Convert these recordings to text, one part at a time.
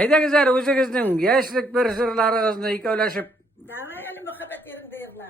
Әйдәңіздер өзіңіздің яшілік бір жырларыңызды екеуләшіп. Давай әлі мұхаббат еріңді ерла.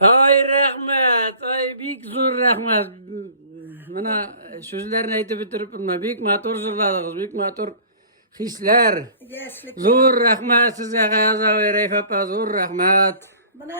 Ay rahmet, ay bik zor rahmet. Bana sözlerini aytıp bitirip durma. Bik motor zırladınız, bik motor hisler. Yaşlık. Zor rahmet sizge Gayaza ve Reyf apa, zor rahmet. Buna